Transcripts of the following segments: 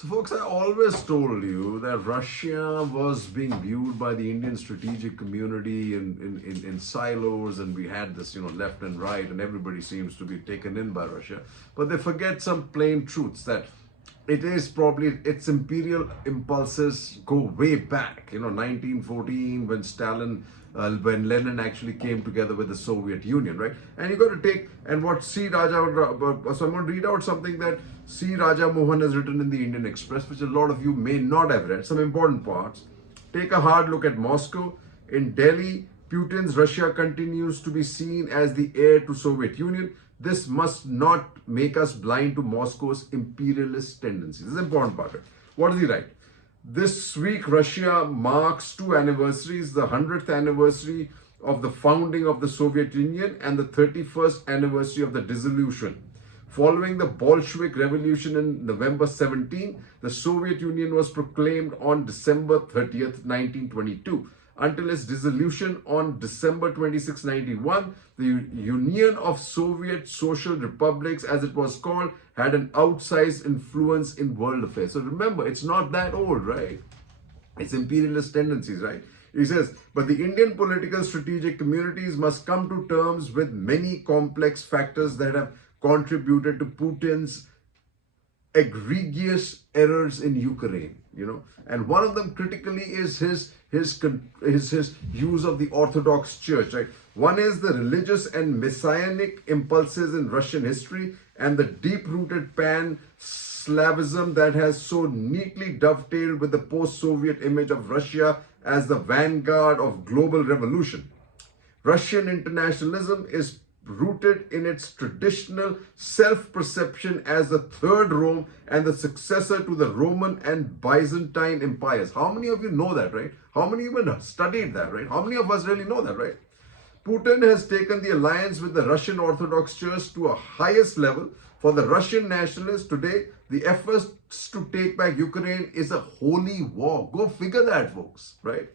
So, folks, I always told you that Russia was being viewed by the Indian strategic community in silos, and we had this, left and right, and everybody seems to be taken in by Russia. But they forget some plain truths that it is probably its imperial impulses go way back, 1914 when when Lenin actually came together with the Soviet Union, right? And you got to take, and what C. Raja, so I'm going to read out something that C. Raja Mohan has written in the Indian Express, which a lot of you may not have read, some important parts. Take a hard look at Moscow. In Delhi, Putin's Russia continues to be seen as the heir to Soviet Union. This must not make us blind to Moscow's imperialist tendencies. This is an important part. What does he write? This week, Russia marks two anniversaries, the 100th anniversary of the founding of the Soviet Union and the 31st anniversary of the dissolution. Following the Bolshevik Revolution in November 17, the Soviet Union was proclaimed on December 30th, 1922. Until its dissolution on December 26, 1991, the Union of Soviet Social Republics, as it was called, had an outsized influence in world affairs. So remember, it's not that old, right? It's imperialist tendencies, right? He says, but the Indian political strategic communities must come to terms with many complex factors that have contributed to Putin's egregious errors in Ukraine, and one of them critically is his use of the Orthodox Church, right? One is the religious and messianic impulses in Russian history and the deep-rooted pan-Slavism that has so neatly dovetailed with the post-Soviet image of Russia as the vanguard of global revolution. Russian internationalism is rooted in its traditional self-perception as the third Rome and the successor to the Roman and Byzantine empires. How many of you know that, right? How many even studied that, right? How many of us really know that, right? Putin has taken the alliance with the Russian Orthodox Church to a highest level. For the Russian nationalists today, the efforts to take back Ukraine is a holy war. Go figure that, folks, right?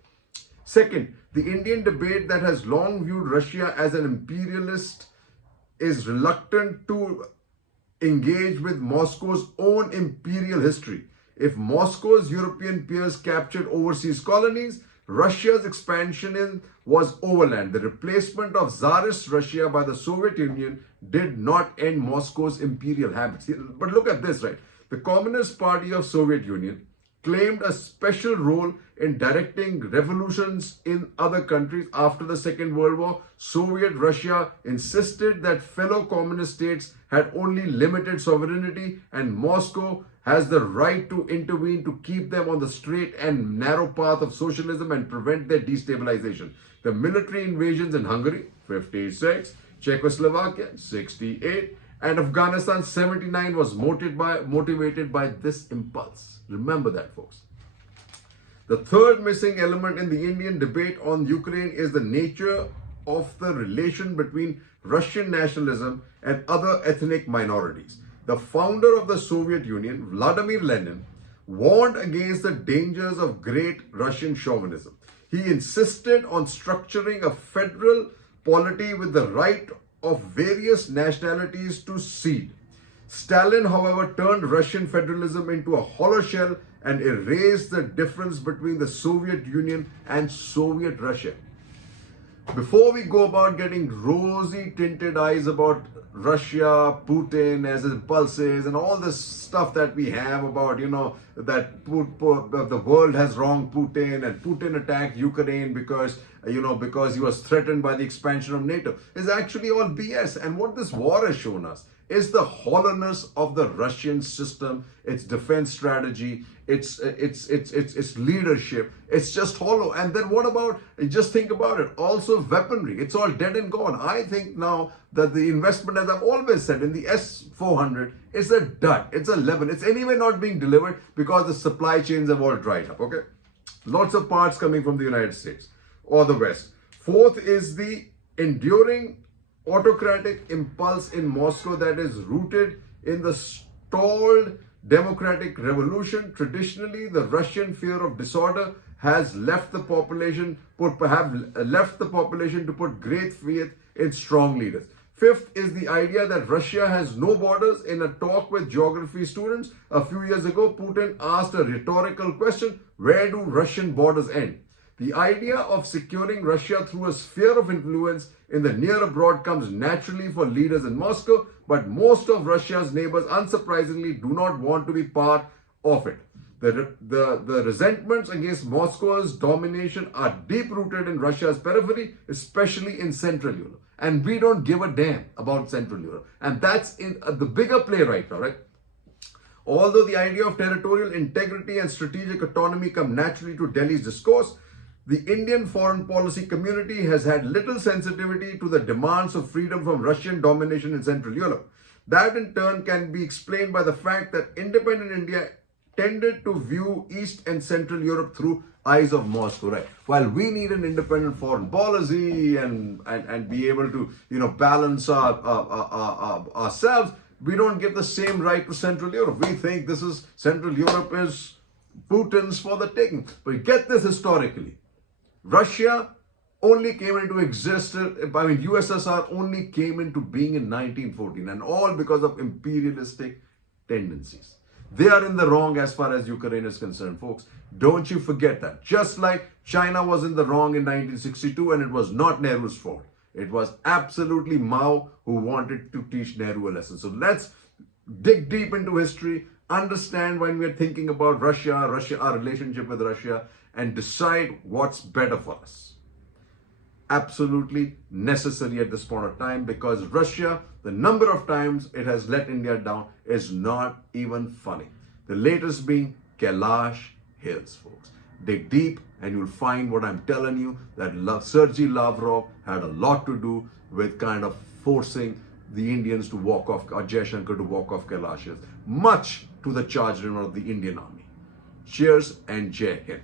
Second, the Indian debate that has long viewed Russia as an imperialist is reluctant to engage with Moscow's own imperial history. If Moscow's European peers captured overseas colonies, Russia's expansion was overland. The replacement of Tsarist Russia by the Soviet Union did not end Moscow's imperial habits. But look at this, right? The Communist Party of Soviet Union claimed a special role in directing revolutions in other countries after the Second World War. Soviet Russia insisted that fellow communist states had only limited sovereignty and Moscow has the right to intervene to keep them on the straight and narrow path of socialism and prevent their destabilization. The military invasions in Hungary, 56, Czechoslovakia, 68, and Afghanistan, 79 was motivated by this impulse. Remember that, folks. The third missing element in the Indian debate on Ukraine is the nature of the relation between Russian nationalism and other ethnic minorities. The founder of the Soviet Union, Vladimir Lenin, warned against the dangers of great Russian chauvinism. He insisted on structuring a federal polity with the right of various nationalities to cede. Stalin, however, turned Russian federalism into a hollow shell and erased the difference between the Soviet Union and Soviet Russia. Before we go about getting rosy tinted eyes about Russia, Putin as impulses and all this stuff that we have about, that the world has wronged Putin and Putin attacked Ukraine because he was threatened by the expansion of NATO, is actually all BS. And what this war has shown us is the hollowness of the Russian system, its defense strategy, its leadership. It's just hollow. And then what about, just think about it, also weaponry. It's all dead and gone. I think now that the investment, as I've always said, in the S-400 is a dud. It's a level. It's anyway not being delivered because the supply chains have all dried up, okay? Lots of parts coming from the United States or the West. Fourth is the enduring autocratic impulse in Moscow that is rooted in the stalled democratic revolution. Traditionally, the Russian fear of disorder has left the population to put great faith in strong leaders. Fifth is the idea that Russia has no borders. In a talk with geography students a few years ago, Putin asked a rhetorical question: where do Russian borders end? The idea of securing Russia through a sphere of influence in the near abroad comes naturally for leaders in Moscow, but most of Russia's neighbors, unsurprisingly, do not want to be part of it. The resentments against Moscow's domination are deep-rooted in Russia's periphery, especially in Central Europe. And we don't give a damn about Central Europe. And that's in the bigger play right now, right? Although the idea of territorial integrity and strategic autonomy come naturally to Delhi's discourse, the Indian foreign policy community has had little sensitivity to the demands of freedom from Russian domination in Central Europe. That in turn can be explained by the fact that independent India tended to view East and Central Europe through eyes of Moscow, right? While we need an independent foreign policy and be able to, balance ourselves, we don't give the same right to Central Europe. We think Central Europe is Putin's for the taking. But get this historically. Russia only came into existence, USSR only came into being in 1914, and all because of imperialistic tendencies. They are in the wrong as far as Ukraine is concerned, folks. Don't you forget that. Just like China was in the wrong in 1962, and it was not Nehru's fault. It was absolutely Mao who wanted to teach Nehru a lesson. So let's dig deep into history, understand when we're thinking about Russia, our relationship with Russia, and decide what's better for us. Absolutely necessary at this point of time, because Russia, the number of times it has let India down is not even funny. The latest being Kailash Hills, folks. Dig deep and you'll find what I'm telling you, that Sergei Lavrov had a lot to do with kind of forcing the Indians to walk off, or Jaishankar to walk off Kailash Hills, much to the chagrin of the Indian army. Cheers and Jai Hind.